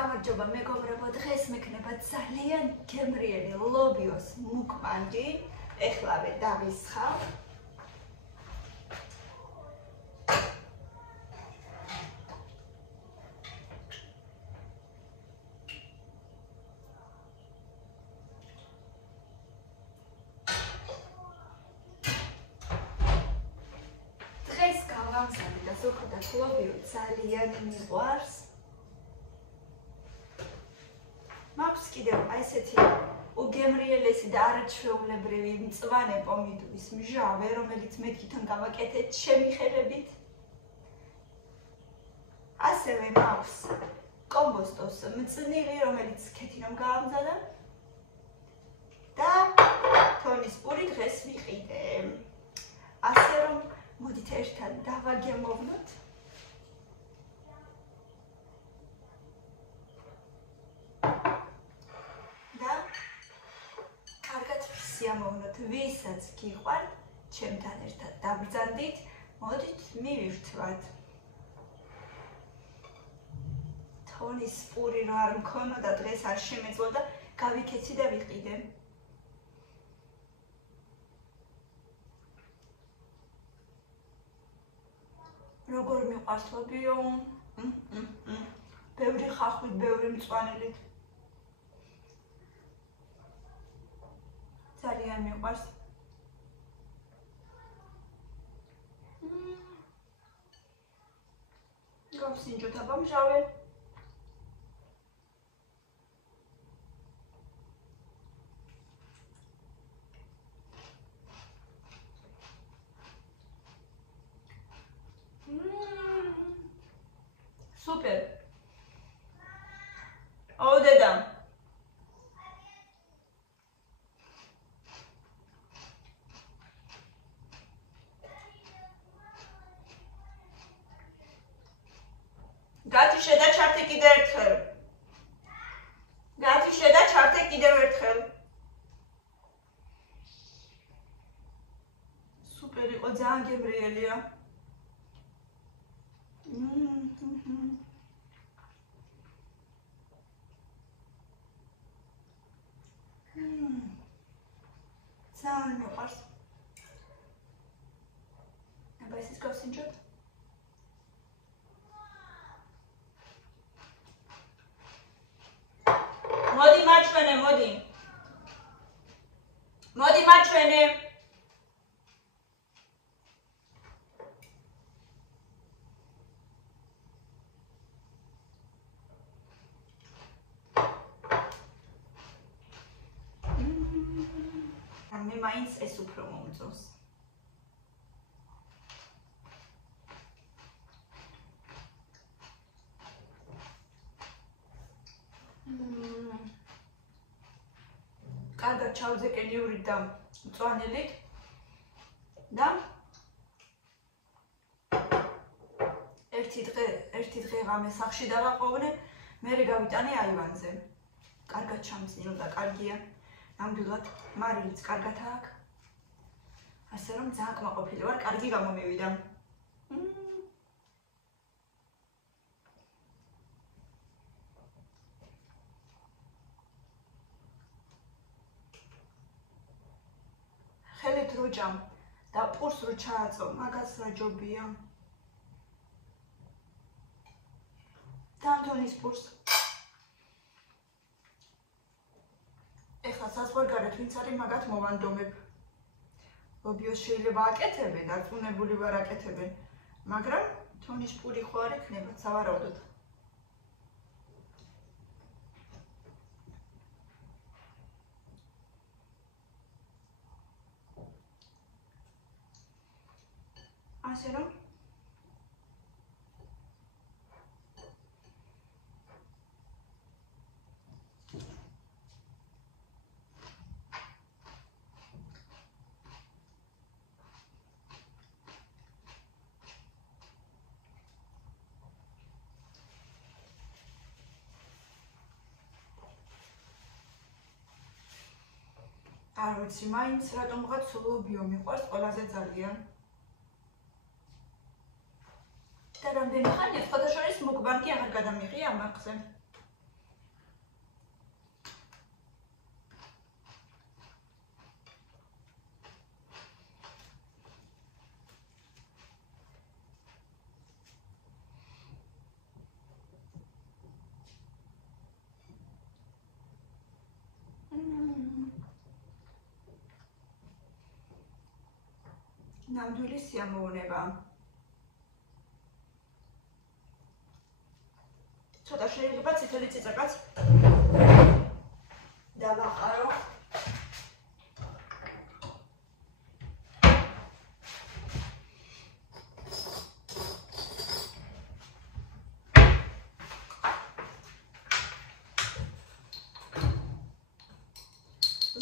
გამარჯობა მეგობრებო, დღეს მექნება ძალიან გემრიელი ლობიოს მუკბანგი. ეხლავე დავისხავ. დღეს გავამზადე და ზოგადად ლობიო ძალიან მიყვარს. მაქვს კიდევ აი ესეთი უგემრიელესი და არაჩვეულებრივი მწვანე პომიდორის მჟავე, რომელიც მე თვითონ გავაკეთე ჩემი ხელებით. ასევე მაქვს კომბოსტოს მწნილი, რომელიც ქეთინომ გაამზადა და თონის პური დღეს ვიყიდე. ასე რომ მოდით ერთად დავაგემოვნოთ. სიამოვნოთ, ვისაც გიყვართ, ჩემთან ერთად დაბრძანდით, მოდით მივირთვათ. თონის პური რო არ მქონოდა, დღეს არ შემეძლო და გავიქეცი და ვიყიდე. როგორ მიყვარს ლობიო? ბევრი ხახვით, ბევრი მწვანილით. ძალიან მიყვარს. გავსინჯოთ აბა მჟავე. სუპერ. ო დედა. გათიშე და ჩართე კიდევ ერთხელ. გათიშე და ჩართე კიდევ ერთხელ. სუპერ იყო, ძალიან გემრიელია. ძალიან მიყვარს. აბა ესეც გავსინჯოთ. მოდი მაჩვენე, მოდი. მოდი მაჩვენე. მე მაინც ეს უფრო მომწონს. კარგად ჩავძეკე იურით და მწვანილით და ერთი დღე ღამე სახლში დავაყოვნე, მერე გავიტანე აივანზე. კარგად ჩამწნილ და კარგია. ნამდვილად მარილიც კარგად აქვს. ასე რომ ძალიან კმაყოფილი ვარ, კარგი გამომივიდა. ხელით რო ჯამ და პურს რო ჩააწო, მაგას რა ჯობია. თამთონის პურს. ეხლა საზღვარგარეთ ვინც არის მაგათ მოვანდომებ. ლობიოს შეიძლება აკეთებენ, დარწმუნებული ვარ აკეთებენ, მაგრამ თონის პური ხო არ ექნება, სავარაუდოდ. ასე რომ არ ვიცი, მაინც რატომღაც ლობიო მიყვარს ყველაზე ძალიან. და რამდენი ხანია სხვადასხვა მუკბანგი აღარ გადამიღია მაგზე. ნამდვილი სიამოვნება. ცოტა შეიძლება წითელი წიწაკაც დავაყარო.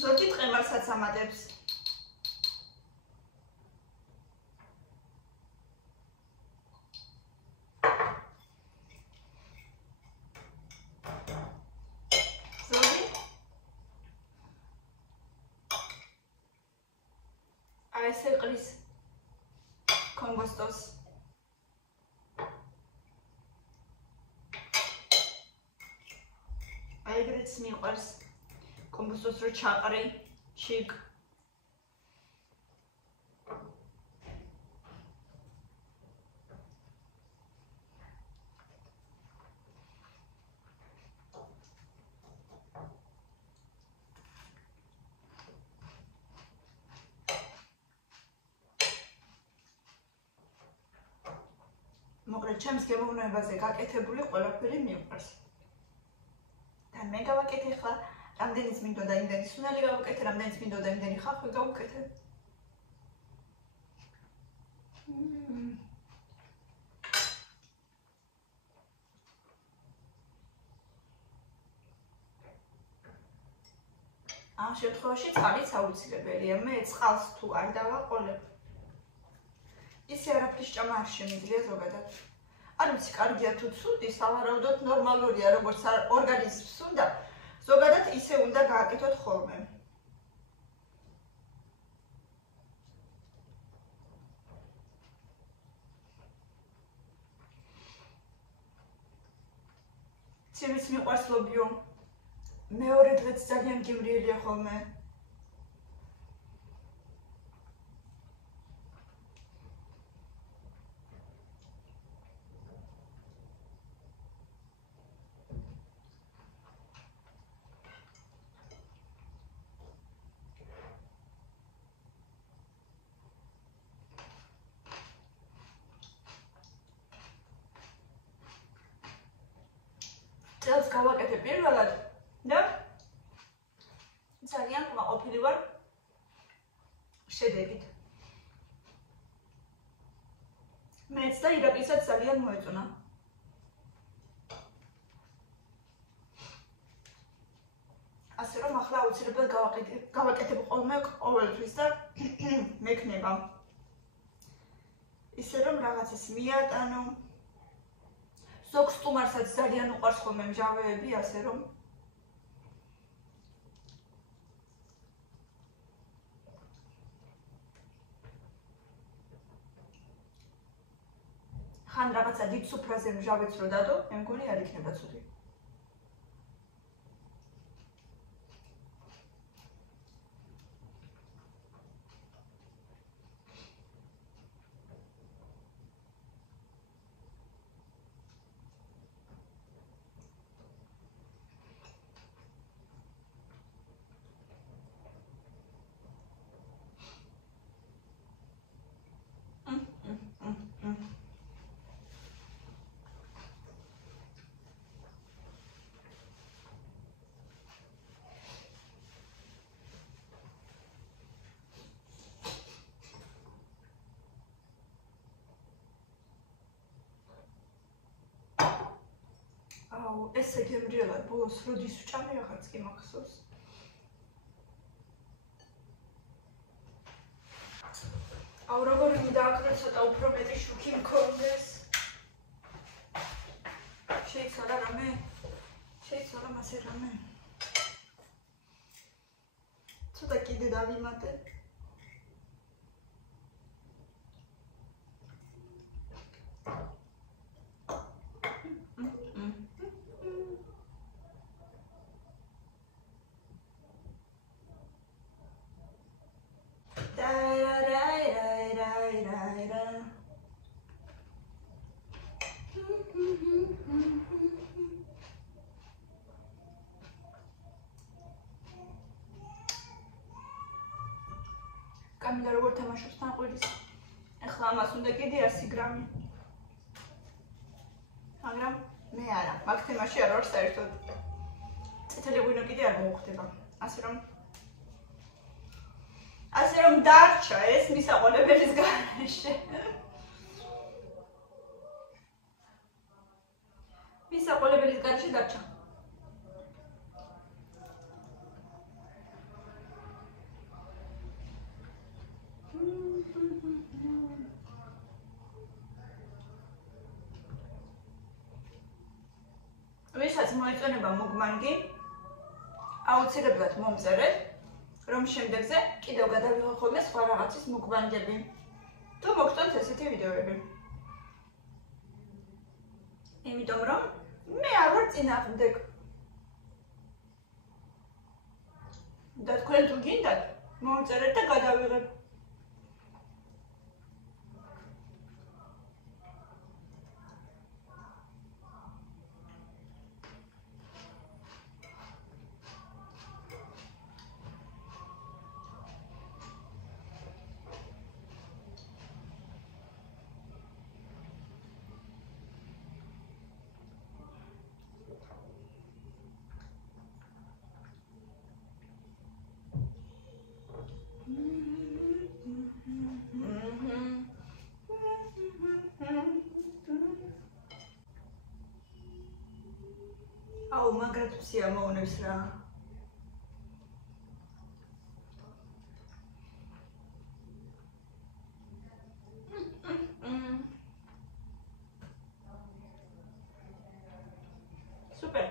ზოგი ტყემარსაც ამატებს. ესე ყრის კომბოსტოს. ეგრეც მიყვარს კომბოსტოს რო ჩაყრი, შიგ. მოკლედ ჩემს გემოვნებაზე გაკეთებული ყველაფერი მიყვარს. და მე გავაკეთე ხა, რამდენიც მინდოდა იმდენი სუნელი გავუკეთე, რამდენიც მინდოდა იმდენი ხახვი გავუკეთე. ამ შემთხვევაში წყალიც აუცილებელია. მე წყალს თუ არ დავაყოლებ, ისე არაფრის ჭამა არ შემიძლია ზოგადად. არ ვიცი, კარგია თუ ცუდი, სავარაუდოდ ნორმალურია, როგორც ორგანიზმს უნდა, ზოგადად ისე უნდა გააკეთოთ ხოლმე. ციმის მიყვარს ლობიო. მეორე დღეც ძალიან გემრიელია ხოლმე. წელს გავაკეთე პირველად და ძალიან კმაყოფილი ვარ შედეგით. მეც და ირაკლისაც ძალიან მოეწონა. ასე რომ ახლა აუცილებლად გავაკეთებ ხოლმე ყოველთვის და მექნება. ისე რომ რაღაცას მიატანო. ზოგ სტუმარსაც ძალიან უყვარს ხოლმე მჟავეები, ასე რომ ხან რაღაცა დიდ სუფრაზე მჟავეც რო დადო, მე მგონი არ იქნება ცუდი. აუ, ესე გემრიელად ბოლოს როდის ვჭამე რაღაც კი მახსოვს. აუ, როგორი მინდა აქ ცოტა უფრო მეტი შუქი მქონდეს. შეიცვალა რამე? შეიცვალა მასე რამე? ცოტა კიდე დავიმატე. კამილა როგორ თამაშობს თანყვილის? ახლა ამას უნდა კიდე 100 გრამი. მაგრამ მე არა, მაგ თემაში არ ვარ საერთოდ. წითელი ღვინო კიდე არ მოუხდება. ასე რომ დარჩა ეს მისაყოლებელის გარეშე. მისაყოლებელის გარეშე დარჩა. ვისაც მოეწონება მუგმანგი, აუცილებლად მომწერეთ, რომ შემდეგზე კიდევ გადავიღო ხოლმე სხვა რაღაცის მუგმანგები. თუ მოგწონთ ესეთი ვიდეოები. იმიტომ რომ მე არ ვარ წინააღმდეგ. და თქვენ თუ გინდათ, მომწერეთ და გადავიღებ. აუ, მაგრად სიამოვნებს რა. Super.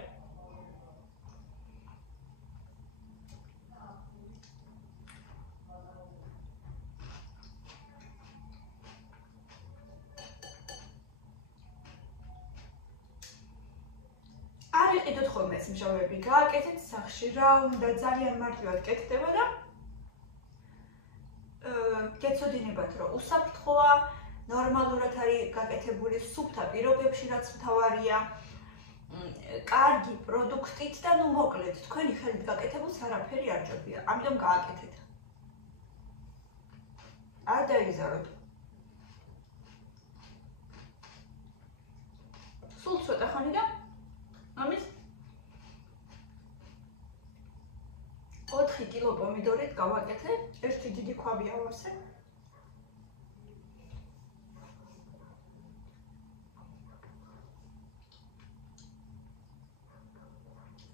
არ იყიდოთ ხოლმე ეს მჟავები, გააკეთეთ სახში, რა უნდა ძალიან მარტივად კეთდება და გეცოდინებათ, რომ უსაფრთხოა, ნორმალურად არის გაკეთებული სუფთა პირობებში, რაც მთავარია, კარგი პროდუქტით და ნუ მოკლედ, თქვენი ხელით გაკეთებულს არაფერი არ ჯობია, ამიტომ გააკეთეთ. არ დაიზაროთ. სულ ცოტა ხანი და ამის 4 კილო პომიდორით გავაკეთე, ერთი დიდი ქვაბი ავარსე.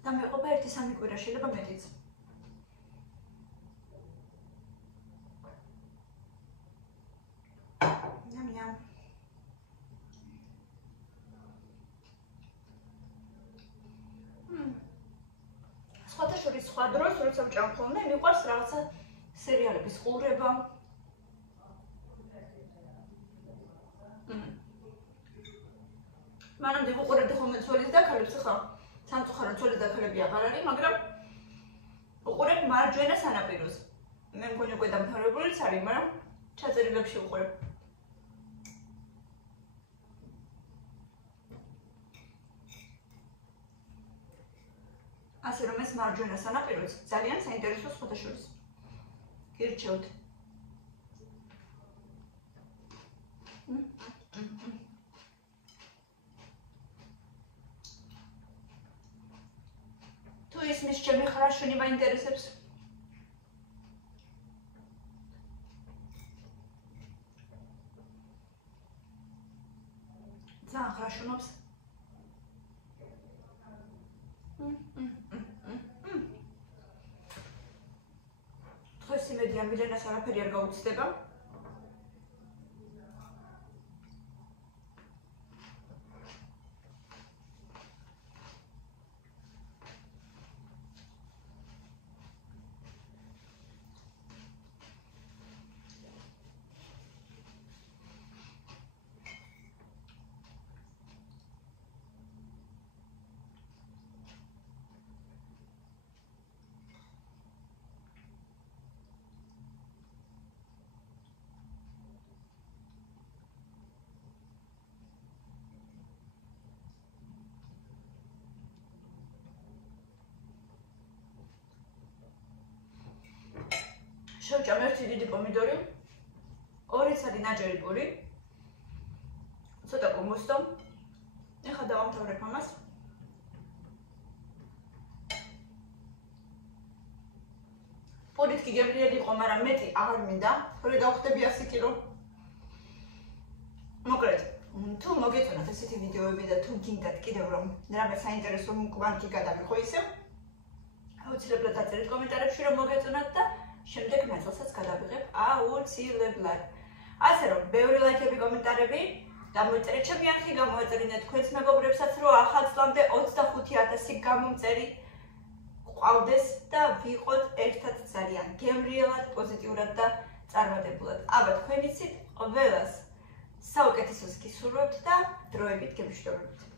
და მეყოფა 1-3 კვირა, შეიძლება მეტიც. ნამ. სხვათა შორის სხვა დროს, როცა ვჭამ ხოლმე, მიყვარს რაღაცა სერიალების ყურება. მანამდე ვუყურებდი ხოლმე ცოლის დაქალებს, ახლა სამწუხაროდ ცოლის დაქალები აღარ არის, მაგრამ ვუყურებ მარჯვენა სანაპიროს. მე მგონი უკვე დამთავრებულიც არის, მაგრამ ჩაწერილებში ვუყურებ. ასე რომ ეს მარჯვენა სანაპიროც ძალიან საინტერესო სხვათა შორის. გირჩევთ. თუ ისმის ჩემი ხრაშუნი მაინტერესებს. ძალიან ხრაშუნობს. დღეს იმედია მილენას არაფერი არ გაუცდება. შევჭამ ერთი დიდი პომიდორი, 2 წელი ნაჯერი პური. ცოტა გომოსტო. ეხლა დავამთავრებ ამას. პურით კი გემრიელი იყო, მაგრამ მეტი აღარ მინდა. თორე დავხდები 100 კილო. მოკლედ, თუ მოგეწონათ ესეთი ვიდეოები და თუ გინდათ კიდევ რომ რამე საინტერესო მუკვანკი გადავიღო ისე, აუცილებლად დაწერეთ კომენტარებში რომ მოგეწონათ და შემდეგ ნაწილსაც გადავიღებ აუცილებლად. ასე რომ, ბევრი ლაიქები, კომენტარები გამოიწერეთ ჩემი არხი, გამოეწერინეთ თქვენს მეგობრებსაც, რომ ახალ წლამდე 25,000 გამომწერი ყავდეს და ვიყოთ ერთად ძალიან გემრიელად, პოზიტიურად და წარმატებულად. აბა თქვენ იცით, ყველას საუკეთესოს გისურვებთ და დროებით გემშვიდობებით.